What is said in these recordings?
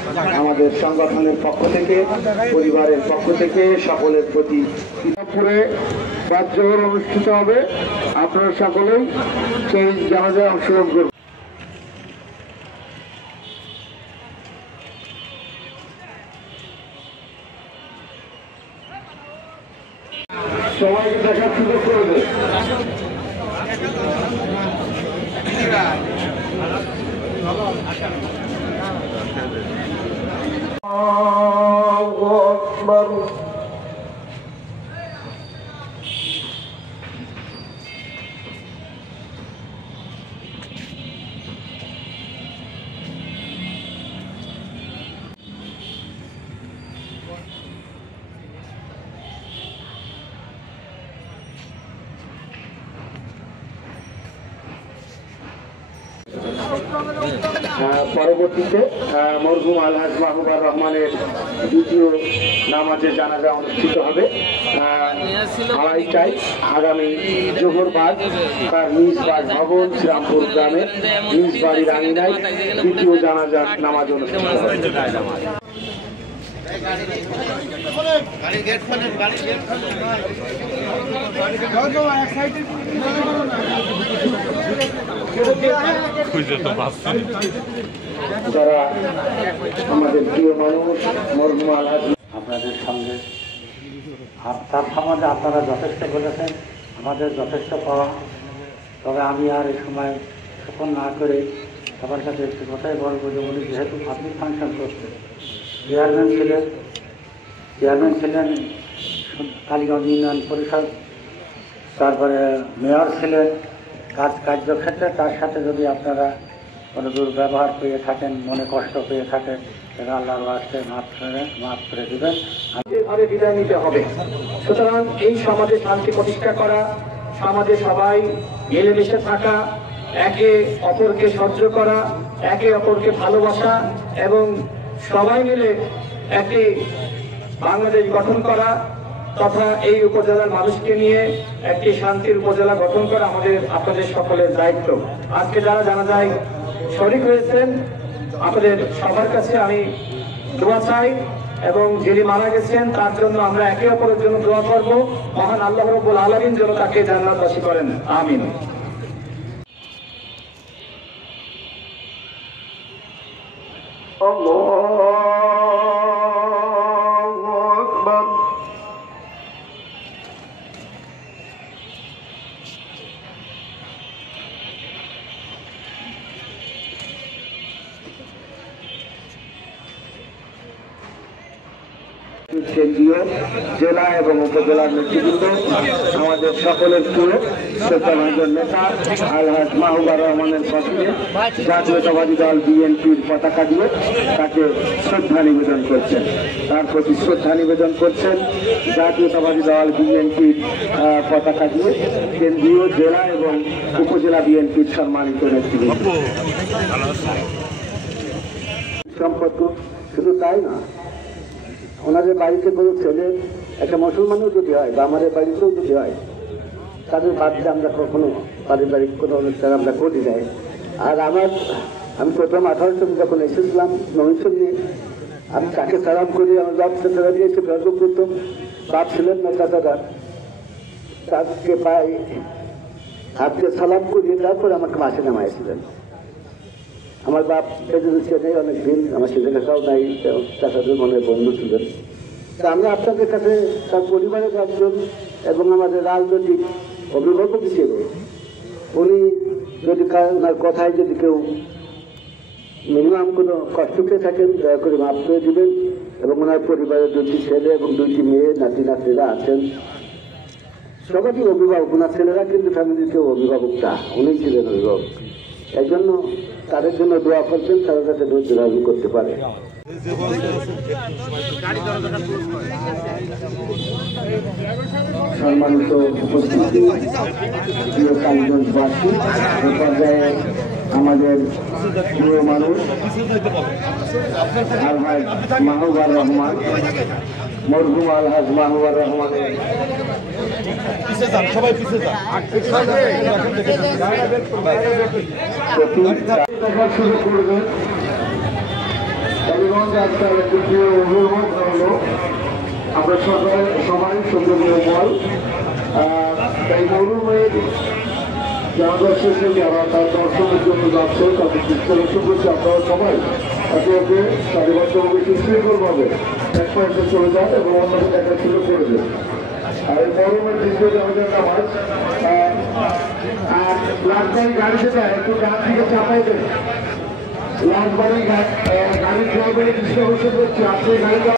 রহমান আমাদের সংগঠনের পক্ষ থেকে, পরিবারের পক্ষ থেকে সকলের প্রতি পুরে বাদজোহর অনুষ্ঠিত হবে। আপনারা সকলেই সেই জানাজায় অংশগ্রহণ করবেন। সবাইকে দেখার সুযোগ করবে। আল্লাহু আকবার। পরবর্তীতে মরহুম আলহাজ মাহবুবুর রহমানের দ্বিতীয় নামাজে জানাজা অনুষ্ঠিত হবে 2:30টায় আগামী জোহর বাদ তার নিজ বাসভবন শ্রীরামপুর গ্রামের নিজ বাড়ির আঙিনায় দ্বিতীয় জানাজা নামাজ অনুষ্ঠিত হবে। যারা আমাদের প্রিয় মানুষ মরহুম আলহাজ আপনাদের সঙ্গে তার সমাজে আপনারা যথেষ্ট বলেছেন, আমাদের যথেষ্ট পাওয়া। তবে আমি আর এই সময় সকল না করে সবার কাছে একটি কথাই বলবো যে উনি যেহেতু পাবলিক ফাংশন করছেন, চেয়ারম্যান ছিলেন কালীগঞ্জ ইউনিয়ন পরিষদ, তারপরে মেয়র ছিলেন, কার্যক্ষেত্রে তার সাথে যদি আপনারা কোনো দুর্ব্যবহার পেয়ে থাকেন, মনে কষ্ট পেয়ে থাকেন, তাহলে আল্লাহর ওয়াস্তে মাফ করে দেবেন। ভাবে বিদায় নিতে হবে। সুতরাং এই সমাজে শান্তি প্রতিষ্ঠা করা, সমাজে সবাই মিলেমিশে থাকা, একে অপরকে সহ্য করা, একে অপরকে ভালোবাসা এবং সবাই মিলে একটি বাংলাদেশ গঠন করা তথা এই উপজেলার মানুষকে নিয়ে একটি শান্তির উপজেলা গঠন করা আপনাদের সকলের দায়িত্ব। আজকে যারা জানাজায় শরীক হয়েছেন আপনাদের সবার কাছে আমি দোয়া চাই এবং যিনি মারা গেছেন তার জন্য আমরা একে অপরের জন্য দোয়া করব। মহান আল্লাহ রাব্বুল আলামিন যেন তাকে জান্নাতবাসী করেন, আমিন। কেন্দ্রীয় জেলা এবং উপজেলার নেতৃবৃন্দ, আমাদের সকলের প্রিয় শ্রদ্ধাভাজন নেতা আলহাজ মাহবুবুর রহমানের পক্ষে জাতীয়তাবাদী দল বিএনপির পতাকা দিয়ে তাকে শ্রদ্ধা নিবেদন করছেন, তার প্রতি শ্রদ্ধা নিবেদন করছেন জাতীয়তাবাদী দল বিএনপির পতাকা দিয়ে কেন্দ্রীয় জেলা এবং উপজেলা বিএনপির সম্মানিত নেতৃবৃন্দ। সম্পর্ক শুধু তাই না, ওনাদের বাড়িতে কোনো ছেলে একটা মুসলমানও যদি হয় বা আমাদের বাড়িতেও যদি হয়, তাদের বাড়িতে আমরা কখনো পারিবারিক কোনো অনুষ্ঠান আমরা করি নাই। আর আমি প্রথম 18 সালে যখন এসেছিলাম নমিশন নিয়ে, আমি তাকে সালাম করি, আমার বাপ চাচারা দিয়ে এসে গর্ব করতাম। বাপ ছিলেন না চাচারা, তাকে পাই হাতকে সালাম করিয়ে তারপরে আমাকে মাসে নামাইছিলেন। আমার বাপ বেঁচে নেই অনেকদিন, আমার ছেলে কাছাও নাই, চাচাদের মনে বন্ধু ছিলেন। তা আমরা আপনাদের কাছে তার পরিবারের একজন এবং আমাদের রাজনৈতিক অভিভাবক হিসেবে উনি যদি ওনার কথায় যদি কেউ মিনিমাম কোনো কষ্ট পেয়ে থাকেন দয়া করে মাফ করে দেবেন। এবং ওনার পরিবারের 2টি ছেলে এবং 2টি মেয়ে নাতি নাতনিরা আছেন, সবারই অভিভাবক। ওনার ছেলেরা কিন্তু ফ্যামিলির কেউ অভিভাবক না, উনি ছিলেন অভিভাবক। এই জন্য তাদের জন্য দোয়া করবেন, তারা যাতে ধৈর্য করতে পারে। সম্মানিত উপস্থিতি, প্রিয় কালীগঞ্জবাসী, এ পর্যায়ে আমাদের প্রিয় মানুষ আলহাজ মাহবুবুর রহমান, মরহুম আলহাজ মাহবুবুর রহমানের দেখা শুরু করবেন কালীগঞ্জ আজকাল একটি প্রিয় অভিভাবক হলো আমরা সবাই সুন্দর বল এই মরুমের যারা শেষে যারা তার দর্শনের জন্য যাচ্ছে তাদের দৃষ্টি লক্ষ্য করছে আপনারা সবাই একে একে সারিবদ্ধভাবে সুশৃঙ্খলভাবে এক পয়েন্টে চলে যান এবং অন্যকে দেখা শুরু করে দেন। আর এই মরুমের দ্বিতীয় জানাজার নামাজ আর লাশবাড়ি গাড়িতে যায় একটু ডান দিকে চাপাই দেন। লাশবাড়ি গাড়ির ড্রাইভারের দৃষ্টি আকর্ষণ করছে আপনি গাড়িটা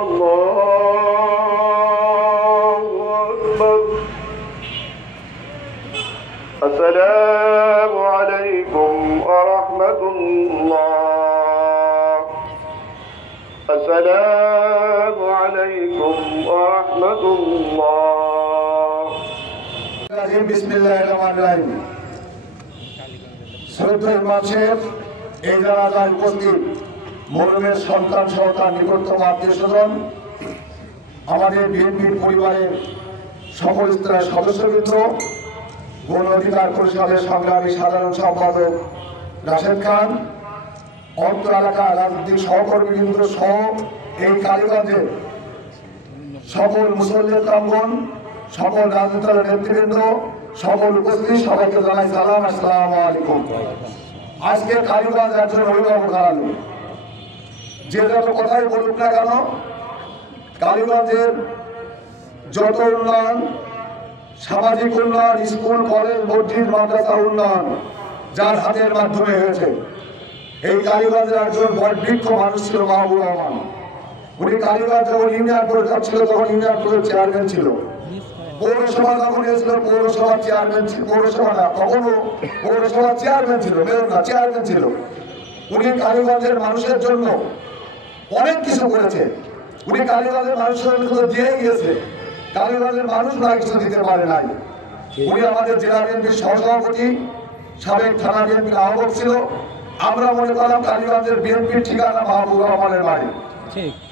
الله أكبر السلام عليكم ورحمة الله السلام عليكم ورحمة الله বিসমিল্লাহির রহমানির রহিম। শ্রদ্ধেয় ইমাম সাহেব, এই জানাজায় উপস্থিত মরহুমের সন্তান সহ তার নিকটতম আত্মীয়স্বজন, আমাদের বিএনপির পরিবারের সকল স্তরের সদস্যবৃন্দ, গণ অধিকার পরিষদের সংগ্রামী সাধারণ সম্পাদক রাশেদ খান, অন্তর এলাকার রাজনৈতিক সহকর্মীবৃন্দ সহ এই কালীগঞ্জের সকল মুসল্লির কামগণ, সকল রাজনৈতিক দলের নেতৃবৃন্দ, সকল উপস্থিত সবাইকে জানাই সালাম, আসসালামু আলাইকুম। আজকে কালীগঞ্জ একজন অভিভাবক হারালো। যে যত কথাই বলুক না কেন, কালীগঞ্জের যত উন্নয়ন, সামাজিক উন্নয়ন, স্কুল কলেজ মসজিদ মাদ্রাসা উন্নয়ন যার হাতের মাধ্যমে হয়েছে। এই কালীগঞ্জের একজন বটবৃক্ষ মানুষ ছিল মাহবুব রহমান। উনি কালীগঞ্জ যখন ইউনিয়ন পরিষদ ছিল তখন ইউনিয়ন পরিষদ চেয়ারম্যান ছিল। পৌরসভা যখন এসেছিল পৌরসভার চেয়ারম্যান ছিল, পৌরসভা না তখনও পৌরসভার চেয়ারম্যান ছিল, মেয়র না চেয়ারম্যান ছিল। উনি কালীগঞ্জের মানুষের জন্য অনেক কিছু করেছে। উনি কালীগঞ্জের মানুষের জন্য দিয়েই গেছে, কালীগঞ্জের মানুষ না কিছু দিতে পারে নাই। উনি আমাদের জেলা বিএনপির সহসভাপতি, সাবেক থানা বিএনপির আহ্বায়ক ছিল। আমরা মনে করলাম কালীগঞ্জের বিএনপির ঠিকানা মাহবুব রহমানের বাড়ি।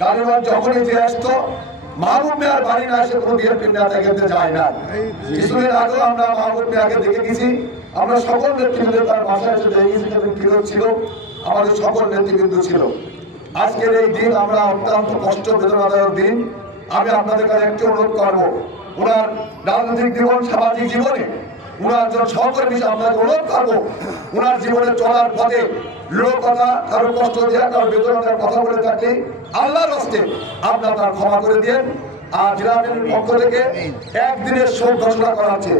কালীগঞ্জ যখনই যে আসতো মাহবুব মিয়ার বাড়ি না এসে কোনো বিএনপির নেতা খেতে যায় না। কিছুদিন আগেও আমরা মাহবুব মিয়াকে দেখে গেছি। আমরা সকল নেতৃবৃন্দ তার বাসায় এসে দেখে গেছি, ফিরত ছিল, আমাদের সকল নেতৃবৃন্দ ছিল। আজকের এই দিন আমরা অত্যন্ত কষ্ট বেদনাদায়ক দিন। আমি আপনাদের কাছে একটি অনুরোধ করবো, ওনার রাজনৈতিক জীবন, সামাজিক জীবনে ওনার একজন সহকর্মী হিসেবে আপনাকে অনুরোধ করবো, ওনার জীবনে চলার পথে লোক কথা, কারো কষ্ট দেওয়া, কারো বেদনা দেওয়ার কথা বলে থাকলে আল্লাহর হস্তে আপনার তার ক্ষমা করে দিন। আর জেলা বিএনপির পক্ষ থেকে একদিনের শোক ঘোষণা করা হচ্ছে।